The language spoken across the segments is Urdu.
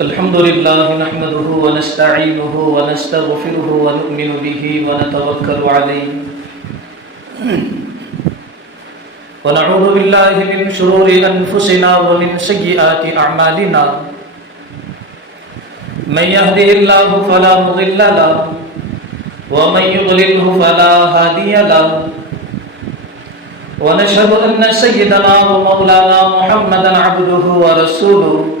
الحمد لله نحمده ونستعينه ونستغفره ونؤمن به ونتوكل عليه ونعوذ بالله من شرور أنفسنا ومن سيئات أعمالنا من يهده الله فلا مضل له ومن يضلله فلا هادي له ونشهد أن سيدنا ومولانا محمدا عبده ورسوله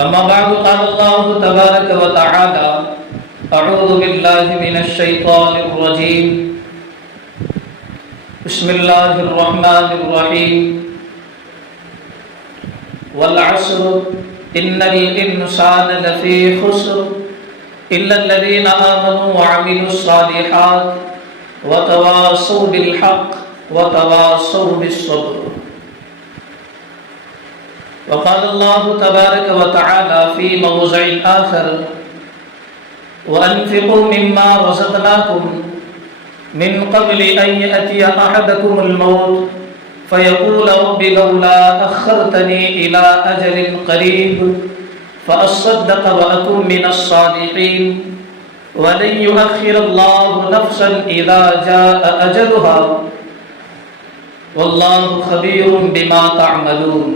أما بعد قال الله تبارك وتعالى أعوذ بالله من الشيطان الرجيم بسم الله الرحمن الرحيم والعصر إن الإنسان لفي خسر إلا الذين آمنوا وعملوا الصالحات وتواصوا بالحق وتواصوا بالصبر. وقال الله تبارك وتعالى في موضع آخر وأنفقوا مما رزقناكم من قبل أن يأتي أحدكم الموت فيقول رب لولا أخرتني إلى أجل قريب فأصدق وأكون من الصالحين ولن يؤخر الله نفسا إذا جاء أجلها والله خبير بما تعملون.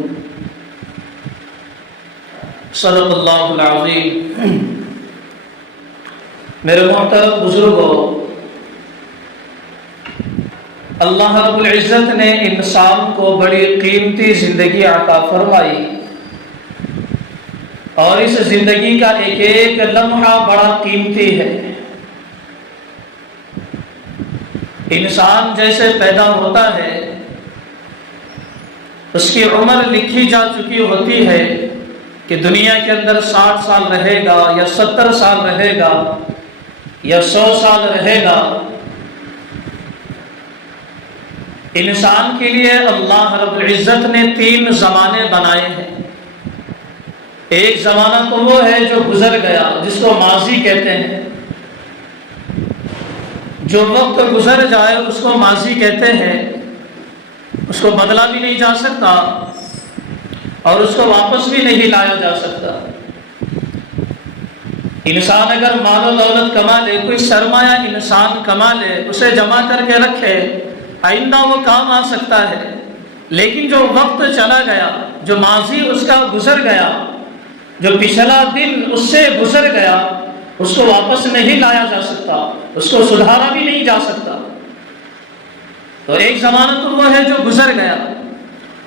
صدق اللہ العظیم. میرے محترم بزرگوں، اللہ رب العزت نے انسان کو بڑی قیمتی زندگی عطا فرمائی اور اس زندگی کا ایک ایک لمحہ بڑا قیمتی ہے. انسان جیسے پیدا ہوتا ہے اس کی عمر لکھی جا چکی ہوتی ہے کہ دنیا کے اندر 60 سال رہے گا یا 70 سال رہے گا یا 100 سال رہے گا. انسان کے لیے اللہ رب العزت نے 3 زمانے بنائے ہیں. ایک زمانہ تو وہ ہے جو گزر گیا جس کو ماضی کہتے ہیں. جو وقت گزر جائے اس کو ماضی کہتے ہیں. اس کو بدلا بھی نہیں جا سکتا اور اس کو واپس بھی نہیں لایا جا سکتا. انسان اگر مال و دولت کما لے، کوئی سرمایہ انسان کما لے، اسے جمع کر کے رکھے، آئندہ وہ کام آ سکتا ہے. لیکن جو وقت چلا گیا، جو ماضی اس کا گزر گیا، جو پچھلا دن اس سے گزر گیا، اس کو واپس نہیں لایا جا سکتا، اس کو سدھارا بھی نہیں جا سکتا. تو ایک زمانہ تو وہ ہے جو گزر گیا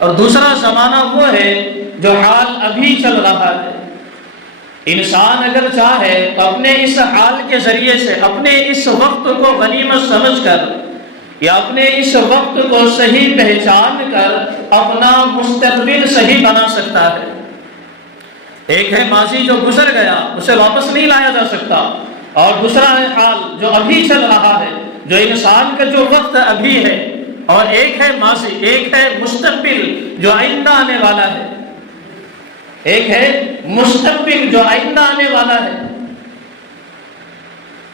اور دوسرا زمانہ وہ ہے جو حال ابھی چل رہا ہے. انسان اگر چاہے تو اپنے اس حال کے ذریعے سے اپنے اس وقت کو غنیمت سمجھ کر یا اپنے اس وقت کو صحیح پہچان کر اپنا مستقبل صحیح بنا سکتا ہے. ایک ہے ماضی جو گزر گیا، اسے واپس نہیں لایا جا سکتا، اور دوسرا ہے حال جو ابھی چل رہا ہے، جو انسان کا جو وقت ابھی ہے، اور ایک ہے ماضی، ایک ہے مستقبل جو آئندہ آنے والا ہے. ایک ہے مستقبل جو آئندہ آنے والا ہے.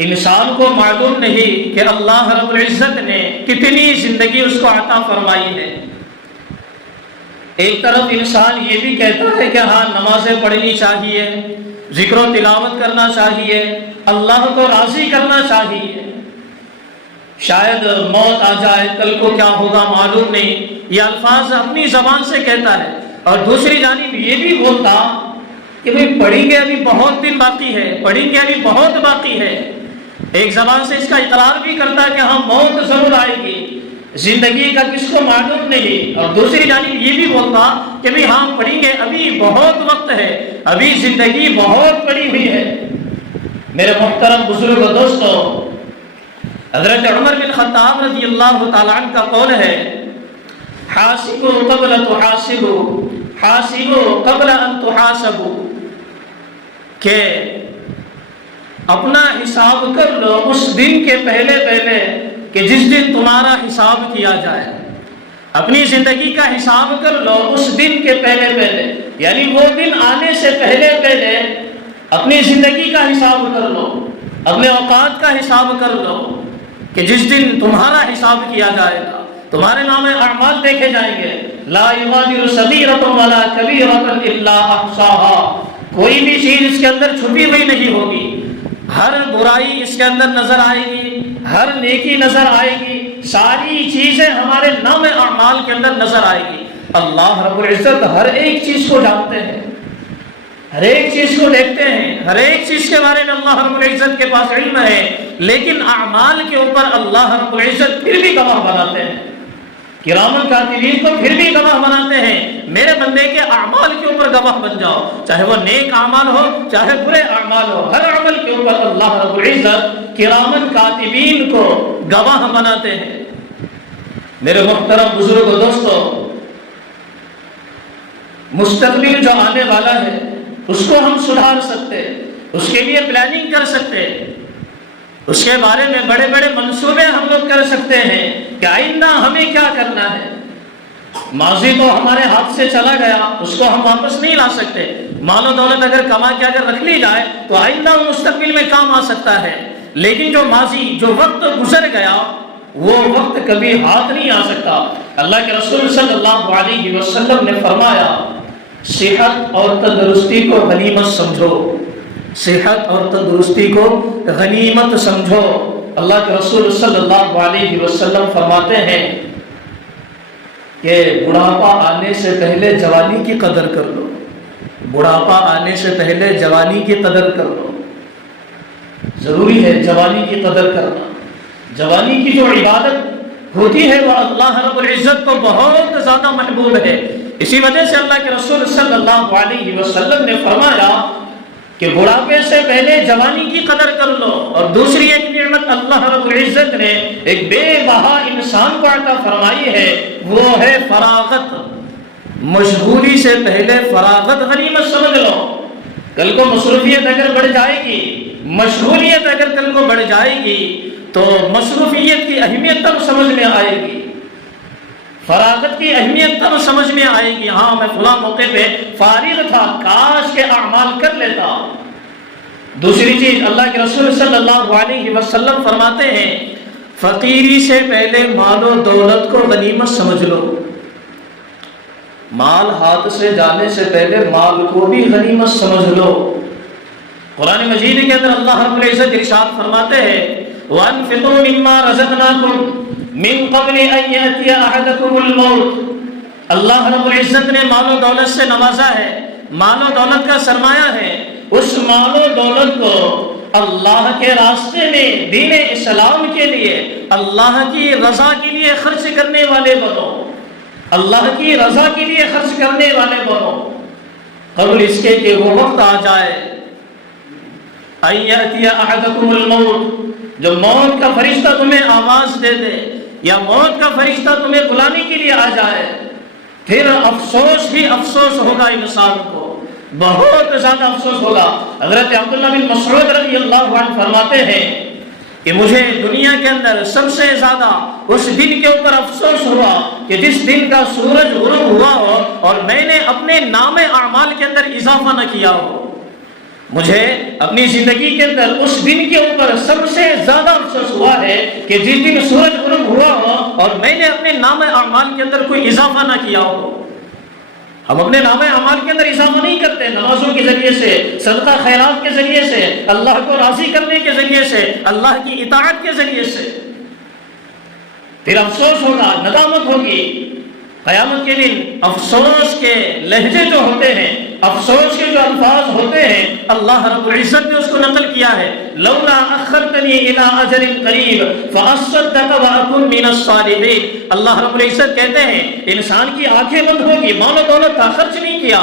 انسان کو معلوم نہیں کہ اللہ رب العزت نے کتنی زندگی اس کو عطا فرمائی ہے. ایک طرف انسان یہ بھی کہتا ہے کہ ہاں نمازیں پڑھنی چاہیے، ذکر و تلاوت کرنا چاہیے، اللہ کو راضی کرنا چاہیے، شاید موت آ جائے، کل کو کیا ہوگا معلوم نہیں، یہ الفاظ اپنی زبان سے کہتا ہے. اور دوسری جانب یہ بھی بولتا کہ بھئی پڑھیں گے، ابھی بہت دن باقی ہے، پڑھیں گے، ابھی بہت باقی ہے. ایک زبان سے اس کا اقرار بھی کرتا کہ ہاں موت ضرور آئے گی، زندگی کا کس کو معلوم نہیں، اور دوسری جانب یہ بھی بولتا کہ بھئی ہاں پڑھیں گے، ابھی بہت وقت ہے، ابھی زندگی بہت پڑی ہوئی ہے. میرے محترم بزرگ و دوستو، حضرت عمر بن خطاب رضی اللہ تعالیٰ عنہ کا قول ہے، حاسبوا قبل تحاسبوا، حاسبوا قبل ان تحاسبوا، کہ اپنا حساب کر لو اس دن کے پہلے پہلے کہ جس دن تمہارا حساب کیا جائے. اپنی زندگی کا حساب کر لو اس دن کے پہلے پہلے، یعنی وہ دن آنے سے پہلے پہلے اپنی زندگی کا حساب کر لو، اپنے اوقات کا حساب کر لو کہ جس دن تمہارا حساب کیا جائے گا. تمہارے نام اعمال دیکھے جائیں گے. لا یغادر صغیرۃ ولا کبیرۃ الا احصاها، کوئی بھی چیز اس کے اندر چھپی ہوئی نہیں ہوگی. ہر برائی اس کے اندر نظر آئے گی، ہر نیکی نظر آئے گی، ساری چیزیں ہمارے نام اعمال کے اندر نظر آئے گی. اللہ رب العزت ہر ایک چیز کو جانتے ہیں، ہر ایک چیز کو دیکھتے ہیں، ہر ایک چیز کے بارے میں اللہ رب العزت کے پاس علم ہے. لیکن اعمال کے اوپر اللہ رب العزت پھر بھی گواہ بناتے ہیں، کرامن کاتبین کو پھر بھی گواہ بناتے ہیں. میرے بندے کے اعمال کے اوپر گواہ بن جاؤ، چاہے وہ نیک اعمال ہو چاہے برے اعمال ہو، ہر عمل کے اوپر اللہ رب العزت کرامن کاتبین کو گواہ بناتے ہیں. میرے محترم بزرگ و دوستو، مستقبل جو آنے والا ہے اس کو ہم سدھار سکتے، اس کے لیے پلاننگ کر سکتے، اس کے بارے میں بڑے بڑے منصوبے ہم لوگ کر سکتے ہیں کہ آئندہ ہمیں کیا کرنا ہے. ماضی تو ہمارے ہاتھ سے چلا گیا، اس کو ہم واپس نہیں لا سکتے. مال و دولت اگر کما کے اگر رکھ لی جائے تو آئندہ مستقبل میں کام آ سکتا ہے. لیکن جو ماضی، جو وقت گزر گیا، وہ وقت کبھی ہاتھ نہیں آ سکتا. اللہ کے رسول صلی اللہ علیہ وسلم نے فرمایا، صحت اور تندرستی کو غنیمت سمجھو، صحت اور تندرستی کو غنیمت سمجھو. اللہ کے رسول صلی اللہ علیہ وسلم فرماتے ہیں کہ بڑھاپا آنے سے پہلے جوانی کی قدر کر لو، بڑھاپا آنے سے پہلے جوانی کی قدر کر لو. ضروری ہے جوانی کی قدر کرنا. جوانی کی جو عبادت ہوتی ہے وہ اللہ رب العزت کو بہت زیادہ محبوب ہے. اسی وجہ سے اللہ کے رسول صلی اللہ علیہ وسلم نے فرمایا کہ بڑھاپے سے پہلے جوانی کی قدر کر لو. اور دوسری ایک نعمت اللہ رب العزت نے ایک بے بہا انسان کو عطا فرمائی ہے، وہ ہے فراغت. مشغولی سے پہلے فراغت غنیمت سمجھ لو. کل کو مصروفیت اگر بڑھ جائے گی، مشغولیت اگر کل کو بڑھ جائے گی تو مصروفیت کی اہمیت تب سمجھ میں آئے گی، فراغت کی اہمیت تب سمجھ میں آئے گی. ہاں میں فلاں موقع پہ فارغ تھا، کاش کے اعمال کر لیتا. دوسری چیز اللہ کے رسول صلی اللہ علیہ وسلم فرماتے ہیں، فقیری سے پہلے مال و دولت کو غنیمت سمجھ لو. مال ہاتھ سے جانے سے پہلے مال کو بھی غنیمت سمجھ لو. قرآن مجید کے اندر اللہ رب العزت ارشاد فرماتے ہیں، وَأَنفِقُوا مِمَّا رَزَقْنَاكُمْ مِن قَبْلِ أَن يَأْتِيَ أَحَدَكُمُ الْمَوْتُ. اللہ رب العزت نے مال و دولت سے نوازا ہے، مال و دولت کا سرمایہ ہے. اس مال و دولت کو اللہ کے راستے میں، دین اسلام کے لیے، اللہ کی رضا کے لیے خرچ کرنے والے بنو، اللہ کی رضا کے لیے خرچ کرنے والے بنو، قبل اس کے کہ وہ وقت آ جائے. أَن يَأْتِيَ أَحَدَكُمُ الْمَوْتُ، جو موت کا فرشتہ تمہیں آواز دے دے یا موت کا فرشتہ تمہیں بلانے کے لیے آ جائے، پھر افسوس ہی افسوس ہوگا. انسان کو بہت زیادہ افسوس ہوگا. حضرت عبداللہ بن مسعود رضی اللہ عنہ فرماتے ہیں کہ مجھے دنیا کے اندر سب سے زیادہ اس دن کے اوپر افسوس ہوا کہ جس دن کا سورج غروب ہوا ہو اور میں نے اپنے نام اعمال کے اندر اضافہ نہ کیا ہو. مجھے اپنی زندگی کے اندر اس دن کے اوپر سب سے زیادہ افسوس ہوا ہے کہ جس دن سورج غروب ہوا ہو اور میں نے اپنے نام اعمال کے اندر کوئی اضافہ نہ کیا ہو. ہم اپنے نام اعمال کے اندر اضافہ نہیں کرتے، نمازوں کے ذریعے سے، صدقہ خیرات کے ذریعے سے، اللہ کو راضی کرنے کے ذریعے سے، اللہ کی اطاعت کے ذریعے سے. پھر افسوس ہوگا، ندامت ہوگی. قیامت کے دن افسوس کے لہجے جو ہوتے ہیں، افسوس کے جو الفاظ ہوتے ہیں، اللہ رب العزت نے اس کو نقل کیا ہے. لولا اخرتنی الی اجل قریب فاصدق واکن من الصالحین. اللہ رب العزت کہتے ہیں انسان کی آنکھیں بند ہوگی، مال و دولت کا خرچ نہیں کیا.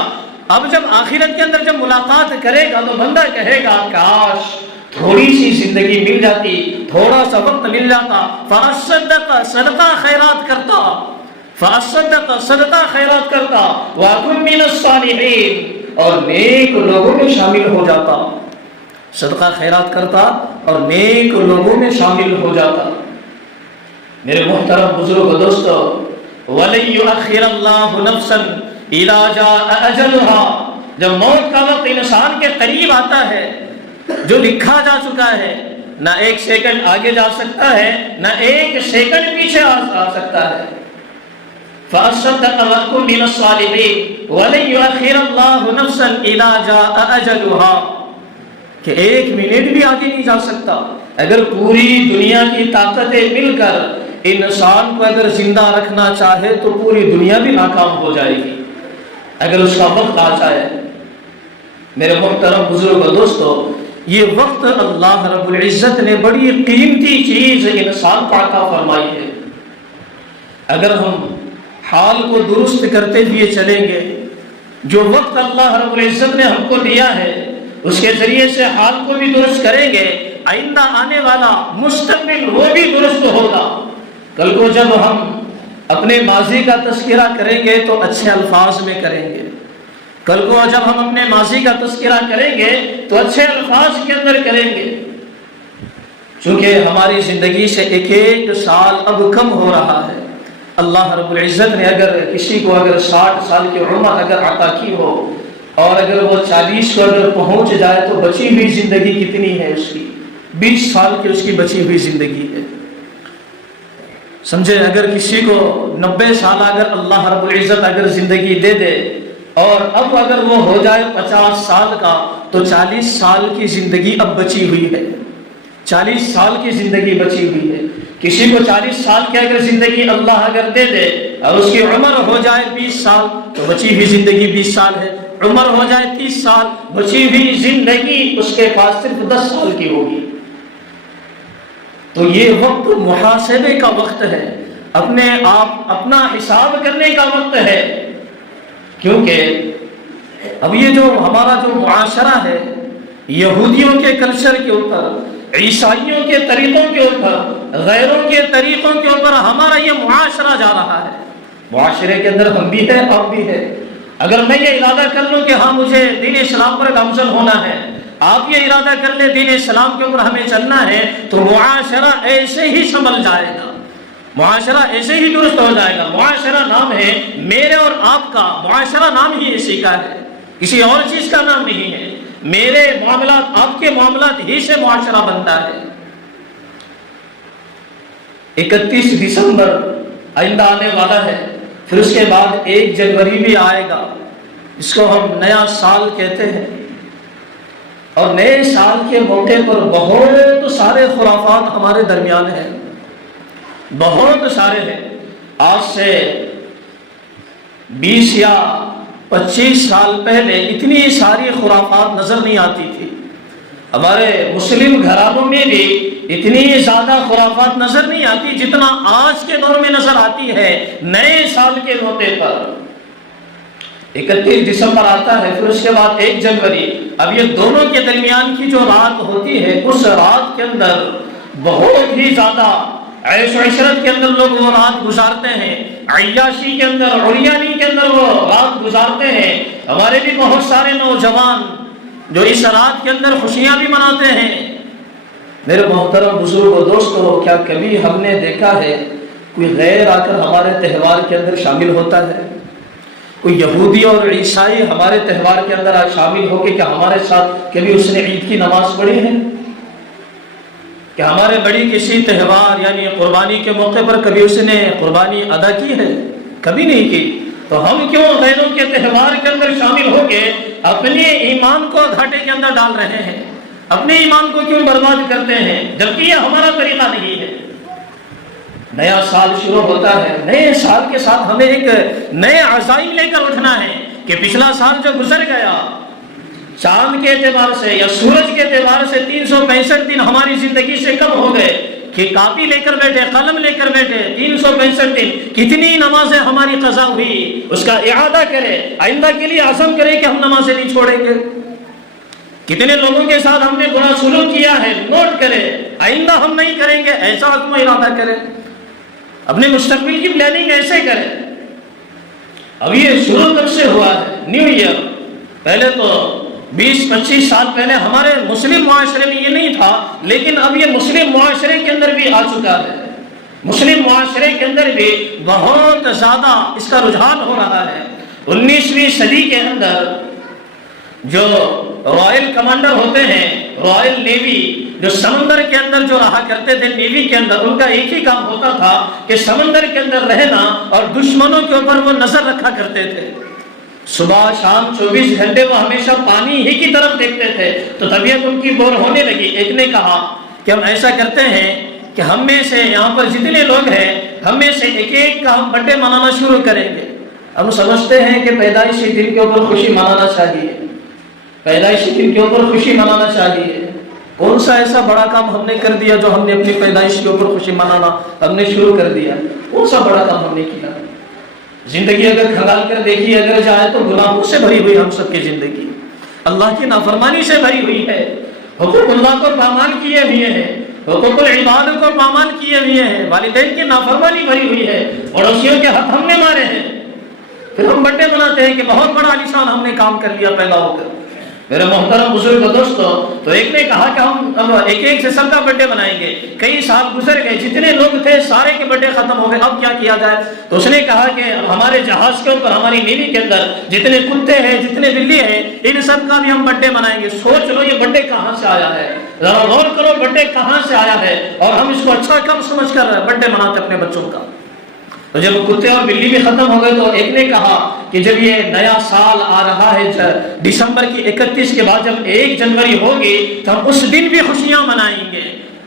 اب جب آخرت کے اندر جب ملاقات کرے گا تو بندہ کہے گا کاش تھوڑی سی زندگی مل جاتی، تھوڑا سا وقت مل جاتا، فاصدق صدقہ خیرات کرتا، فاصدق صدقہ خیرات کرتا، واکن من الصالحین، اور نیک لوگوں میں شامل ہو جاتا. صدقہ خیرات کرتا اور نیک لوگوں میں شامل ہو جاتا. میرے محترم بزرگ و دوستو، وَلَن يُؤَخِّرَ اللَّهُ نَفْسًا إِذَا جَاءَ أَجَلُهَا. جب موت کا وقت انسان کے قریب آتا ہے، جو لکھا جا چکا ہے، نہ ایک سیکنڈ آگے جا سکتا ہے، نہ ایک سیکنڈ پیچھے آ سکتا ہے. فَأَصَّدَّقَ وَأَكُن مِّنَ الصَّالِحِينَ وَلَن يُؤَخِّرَ اللَّهُ نَفْسًا إِذَا جَاءَ أَجَلُهَا کہ ایک منٹ بھی آگے نہیں جا سکتا. اگر پوری دنیا کی طاقتیں مل کر انسان کو اگر زندہ رکھنا چاہے تو پوری دنیا بھی ناکام ہو جائے گی اگر اس کا وقت آ جائے. میرے محترم بزرگ و دوستو، یہ وقت اللہ رب العزت نے بڑی قیمتی چیز انسان کو عطا فرمائی ہے. اگر ہم حال کو درست کرتے ہوئے چلیں گے، جو وقت اللہ رب العزت نے ہم کو دیا ہے اس کے ذریعے سے حال کو بھی درست کریں گے، آئندہ آنے والا مستقبل وہ بھی درست ہوگا. کل کو جب ہم اپنے ماضی کا تذکرہ کریں گے تو اچھے الفاظ میں کریں گے. کل کو جب ہم اپنے ماضی کا تذکرہ کریں گے تو اچھے الفاظ کے اندر کریں گے. چونکہ ہماری زندگی سے ایک ایک سال اب کم ہو رہا ہے. اللہ رب العزت نے اگر کسی کو اگر 60 سال کی عمر اگر عطا کی ہو اور اگر وہ 40 کو اگر پہنچ جائے تو بچی ہوئی زندگی کتنی ہے اس کی؟ 20 سال کی اس کی بچی ہوئی زندگی ہے. سمجھے، اگر کسی کو 90 سال اگر اللہ رب العزت اگر زندگی دے دے اور اب اگر وہ ہو جائے 50 سال کا تو 40 سال کی زندگی اب بچی ہوئی ہے. 40 سال کی زندگی بچی ہوئی ہے. کسی کو 40 سال کی اگر زندگی اللہ اگر دے دے اور اس کی عمر ہو جائے 20 سال تو بچی ہوئی زندگی 20 سال ہے. عمر ہو جائے 30 سال، بچی ہوئی زندگی اس کے پاس صرف 10 سال کی ہوگی. تو یہ وقت محاسبے کا وقت ہے، اپنے آپ اپنا حساب کرنے کا وقت ہے. کیونکہ اب یہ جو ہمارا جو معاشرہ ہے، یہودیوں کے کلچر کے اوپر، عیسائیوں کے طریقوں کے اوپر، غیروں کے طریقوں کے اوپر ہمارا یہ معاشرہ جا رہا ہے. معاشرے کے اندر ہم بھی ہیں، آپ بھی ہیں. اگر میں یہ ارادہ کر لوں کہ ہاں مجھے دین اسلام پر گامزن ہونا ہے، آپ یہ ارادہ کر لیں دین اسلام کے اوپر ہمیں چلنا ہے، تو معاشرہ ایسے ہی سنبھل جائے گا، معاشرہ ایسے ہی درست ہو جائے گا. معاشرہ نام ہے میرے اور آپ کا، معاشرہ نام ہی اسی کا ہے، کسی اور چیز کا نام نہیں ہے. میرے معاملات آپ کے معاملات ہی سے معاشرہ بنتا ہے. 31 دسمبر آئندہ آنے والا ہے، پھر اس کے بعد 1 جنوری بھی آئے گا. اس کو ہم نیا سال کہتے ہیں. اور نئے سال کے موقع پر بہت سارے خرافات ہمارے درمیان ہیں، بہت سارے ہیں. آج سے 20 یا 25 سال پہلے اتنی ساری خرافات نظر نہیں آتی تھی. ہمارے مسلم گھرانوں میں بھی اتنی زیادہ خرافات نظر نہیں آتی جتنا آج کے دور میں نظر آتی ہے. نئے سال کے موقع پر 31 دسمبر آتا ہے، پھر اس کے بعد 1 جنوری. اب یہ دونوں کے درمیان کی جو رات ہوتی ہے، اس رات کے اندر بہت ہی زیادہ عیش و عشرت کے اندر لوگ وہ رات گزارتے ہیں، عیاشی کے اندر، عریانی کے اندر وہ رات گزارتے ہیں. ہمارے بھی بہت سارے نوجوان جو اس رات کے اندر خوشیاں بھی مناتے ہیں. میرے محترم بزرگ و دوستو، کیا کبھی ہم نے دیکھا ہے کوئی غیر آ کر ہمارے تہوار کے اندر شامل ہوتا ہے؟ کوئی یہودی اور عیسائی ہمارے تہوار کے اندر شامل ہو کے کیا ہمارے ساتھ کبھی اس نے عید کی نماز پڑھی ہے؟ کہ ہمارے بڑی کسی تہوار یعنی قربانی کے موقع پر کبھی اس نے قربانی ادا کی ہے؟ کبھی نہیں کی. تو ہم کیوں غیروں کے تہوار کے اندر شامل ہو کے اپنے ایمان کو گھاٹے کے اندر ڈال رہے ہیں؟ اپنے ایمان کو کیوں برباد کرتے ہیں جبکہ یہ ہمارا طریقہ نہیں ہے؟ نیا سال شروع ہوتا ہے، نئے سال کے ساتھ ہمیں ایک نئے عزائم لے کر اٹھنا ہے کہ پچھلا سال جو گزر گیا، چاند کے اعتبار سے یا سورج کے اعتبار سے 365 دن ہماری زندگی سے کم ہو گئے کہ کاپی لے کر بیٹھے، قلم لے کر بیٹھے. 365 دن کتنی نمازیں ہماری قضا ہوئی، اس کا اعادہ کرے، آئندہ کے لیے عزم کرے کہ ہم نمازیں نہیں چھوڑیں گے. کتنے لوگوں کے ساتھ ہم نے برا سلوک کیا ہے، نوٹ کرے، آئندہ ہم نہیں کریں گے، ایسا عزم و ارادہ کرے، اپنے مستقبل کی پلاننگ ایسے کرے. اب یہ شروع کب سے ہوا ہے؟ New year. پہلے تو 20-25 سال پہلے ہمارے مسلم معاشرے میں یہ نہیں تھا، لیکن اب یہ مسلم معاشرے کے اندر بھی آ چکا ہے. مسلم معاشرے کے اندر بھی بہت زیادہ اس کا رجحان ہو رہا ہے. 19ویں صدی کے اندر جو رائل کمانڈر ہوتے ہیں، رائل نیوی، جو سمندر کے اندر جو رہا کرتے تھے نیوی کے اندر، ان کا ایک ہی کام ہوتا تھا کہ سمندر کے اندر رہنا اور دشمنوں کے اوپر وہ نظر رکھا کرتے تھے۔ صبح شام 24 گھنٹے وہ ہمیشہ پانی ہی کی طرف دیکھتے تھے، تو طبیعت ان کی بور ہونے لگی۔ ایک نے کہا کہ ہم ایسا کرتے ہیں کہ ہم میں سے یہاں پر جتنے لوگ ہیں، ہم میں سے ایک ایک کا ہم برتھ ڈے منانا شروع کریں گے۔ ہم سمجھتے ہیں کہ پیدائشی دن کے اوپر خوشی منانا چاہیے، پیدائشی دن کے اوپر خوشی منانا چاہیے۔ کون سا ایسا بڑا کام ہم نے کر دیا جو ہم نے اپنی پیدائش کے اوپر خوشی منانا ہم نے شروع کر دیا؟ کون سا بڑا کام ہم نے کیا؟ زندگی اگر کھنگال کر دیکھی اگر جائے تو گناہوں سے بھری ہوئی ہم سب کی زندگی، اللہ کی نافرمانی سے بھری ہوئی ہے، حقوق اللہ کو پامال کیے ہوئے ہیں، حقوق العباد کو پامال کیے ہوئے ہیں، والدین کی نافرمانی بھری ہوئی ہے، پڑوسیوں کے حق ہم نے مارے ہیں، پھر ہم برتھ ڈے مناتے ہیں کہ بہت بڑا عالیشان ہم نے کام کر لیا پیدا ہو کر۔ میرے محترم بزرگ دوستو، تو ایک نے کہا کہ ہم ایک ایک سے سب کا برتھ ڈے منائیں گے۔ کئی سال گزر گئے، جتنے لوگ تھے سارے کے برتھ ڈے ختم ہو گئے، اب کیا کیا جائے؟ تو اس نے کہا کہ ہمارے جہاز کے اوپر، ہماری نیوی کے اندر جتنے کتے ہیں، جتنے بلی ہیں، ان سب کا بھی ہم برتھ ڈے منائیں گے۔ سوچ لو یہ برتھ ڈے کہاں سے آیا ہے، ذرا غور کرو برتھ ڈے کہاں سے آیا ہے، اور ہم اس کو اچھا کم سمجھ کر برتھ ڈے مناتے اپنے بچوں کا۔ تو جب کتے اور بلی بھی ختم ہو گئے تو ایک نے کہا کہ جب یہ نیا سال آ رہا ہے، دسمبر کی 31 کے بعد جب 1 جنوری ہوگی تو ہم اس دن بھی خوشیاں منائیں گے۔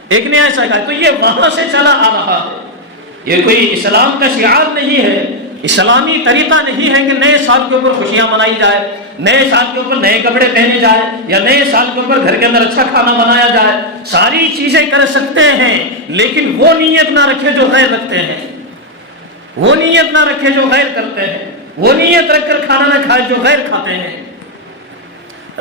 ایک نے ایسا کہا، تو یہ وہاں سے چلا آ رہا ہے، یہ کوئی اسلام کا شعار نہیں ہے، اسلامی طریقہ نہیں ہے کہ نئے سال کے اوپر خوشیاں منائی جائے، نئے سال کے اوپر نئے کپڑے پہنے جائے، یا نئے سال کے اوپر گھر کے اندر اچھا کھانا بنایا جائے۔ ساری چیزیں کر سکتے ہیں، لیکن وہ نیت نہ رکھے جو غیر رکھتے ہیں، وہ نیت نہ رکھے جو غیر کرتے ہیں، وہ نیت رکھ کر کھانا نہ کھائے جو غیر کھاتے ہیں۔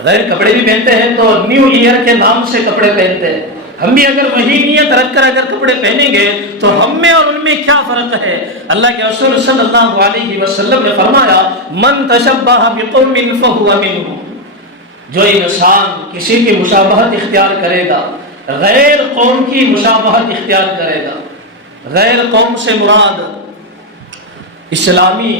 غیر کپڑے بھی پہنتے ہیں تو نیو ایئر کے نام سے کپڑے پہنتے ہیں، ہم بھی اگر وہی نیت رکھ کر اگر کپڑے پہنیں گے تو ہم میں اور ان میں کیا فرق ہے؟ اللہ کے رسول صلی اللہ علیہ وسلم نے فرمایا، من تشبہ بقوم فہو منہم، جو انسان کسی کی مشابہت اختیار کرے گا، غیر قوم کی مشابہت اختیار کرے گا، غیر قوم سے مراد اسلامی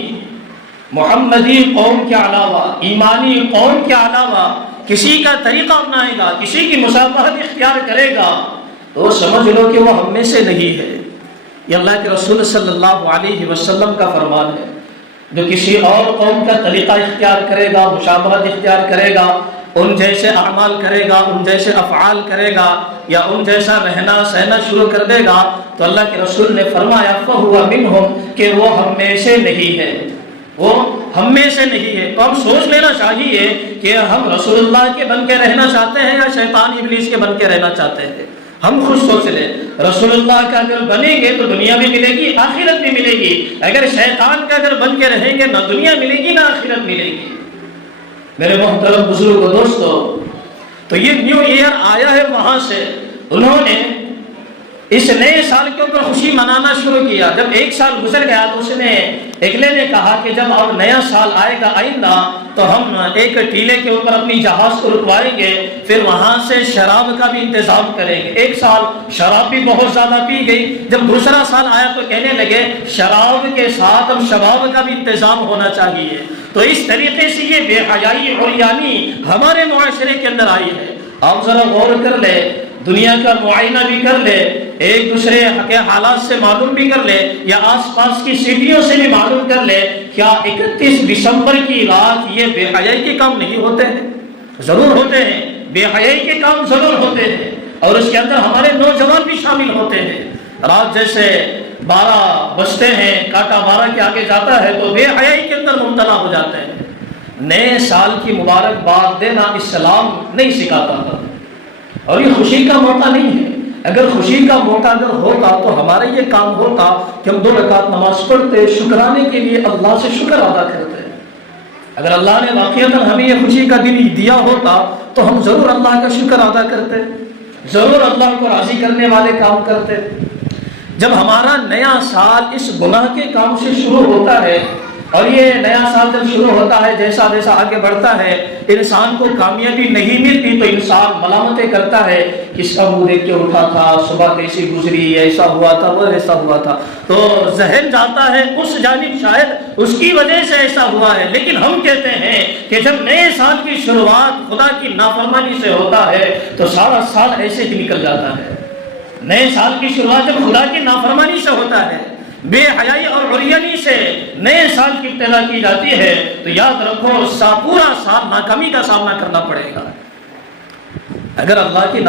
محمدی قوم کے علاوہ، ایمانی قوم کے علاوہ کسی کا طریقہ اپنائے گا، کسی کی مشابہت اختیار کرے گا، تو سمجھ لو کہ وہ ہم میں سے نہیں ہے۔ یہ اللہ کے رسول صلی اللہ علیہ وسلم کا فرمان ہے۔ جو کسی اور قوم کا طریقہ اختیار کرے گا، مشابہت اختیار کرے گا، ان جیسے اعمال کرے گا، ان جیسے افعال کرے گا، یا ان جیسا رہنا سہنا شروع کر دے گا، تو اللہ کے رسول نے فرمایا فَهُوَ مِنْهُمْ، کہ وہ ہم میں سے نہیں ہے، وہ ہم میں سے نہیں ہے۔ تو ہم سوچ لینا چاہیے کہ ہم رسول اللہ کے بن کے رہنا چاہتے ہیں یا شیطان ابلیس کے بن کے رہنا چاہتے ہیں۔ ہم خود سوچ لیں، رسول اللہ کا اگر بنیں گے تو دنیا بھی ملے گی، آخرت بھی ملے گی۔ اگر شیطان کا اگر بن کے رہیں گے، نہ دنیا ملے گی نہ آخرت ملے گی۔ میرے محترم بزرگ و دوستو، تو یہ نیو ایئر آیا ہے وہاں سے، انہوں نے اس نئے سال کے اوپر خوشی منانا شروع کیا۔ جب 1 سال گزر گیا تو اس نے اگلے نے کہا کہ جب اب نیا سال آئے گا آئندہ تو ہم ایک ٹیلے کے اوپر اپنی جہاز کو رکوائیں گے، پھر وہاں سے شراب کا بھی انتظام کریں گے۔ 1 سال شراب بھی بہت زیادہ پی گئی، جب دوسرا سال آیا تو کہنے لگے شراب کے ساتھ ہم شباب کا بھی انتظام ہونا چاہیے۔ تو اس طریقے سے یہ بے حیائی اور یعنی ہمارے معاشرے کے اندر آئی ہے۔ آپ ذرا غور کر لے، دنیا کا معائنہ بھی کر لے، ایک دوسرے کے حالات سے معلوم بھی کر لے، یا آس پاس کی سٹیوں سے بھی معلوم کر لے، کیا 31 دسمبر کی رات یہ بے حیائی کے کام نہیں ہوتے ہیں؟ ضرور ہوتے ہیں، بے حیائی کے کام ضرور ہوتے ہیں، اور اس کے اندر ہمارے نوجوان بھی شامل ہوتے ہیں۔ رات جیسے 12 بجتے ہیں، کاٹا 12 کے آگے جاتا ہے تو بے حیائی کے اندر مبتلا ہو جاتے ہیں۔ نئے سال کی مبارکباد دینا اسلام نہیں سکھاتا تھا، اور یہ خوشی کا موقع نہیں ہے۔ اگر خوشی کا موقع اگر ہوتا تو ہمارا یہ کام ہوتا کہ ہم 2 رکعت نماز پڑھتے، شکرانے کے لیے اللہ سے شکر ادا کرتے۔ اگر اللہ نے واقعتاً ہمیں یہ خوشی کا دن دیا ہوتا تو ہم ضرور اللہ کا شکر ادا کرتے، ضرور اللہ کو راضی کرنے والے کام کرتے۔ جب ہمارا نیا سال اس گناہ کے کام سے شروع ہوتا ہے اور یہ نیا سال جب شروع ہوتا ہے، جیسا جیسا آگے بڑھتا ہے، انسان کو کامیابی نہیں ملتی تو انسان ملامتیں کرتا ہے، کس کا منہ دیکھ کے اٹھا تھا، صبح کیسی گزری، ایسا ہوا تھا، وہ ایسا ہوا تھا، تو ذہن جاتا ہے اس جانب شاید اس کی وجہ سے ایسا ہوا ہے۔ لیکن ہم کہتے ہیں کہ جب نئے سال کی شروعات خدا کی نافرمانی سے ہوتا ہے تو سارا سال ایسے ہی نکل جاتا ہے۔ نئے سال کی شروعات جب خدا کی نافرمانی سے ہوتا ہے، بے حیائی اور عریانی سے نئے سال کی ابتدا کی جاتی ہے، تو یاد رکھو پورا سال ناکامی کا سامنا کرنا پڑے گا۔ اگر اللہ کی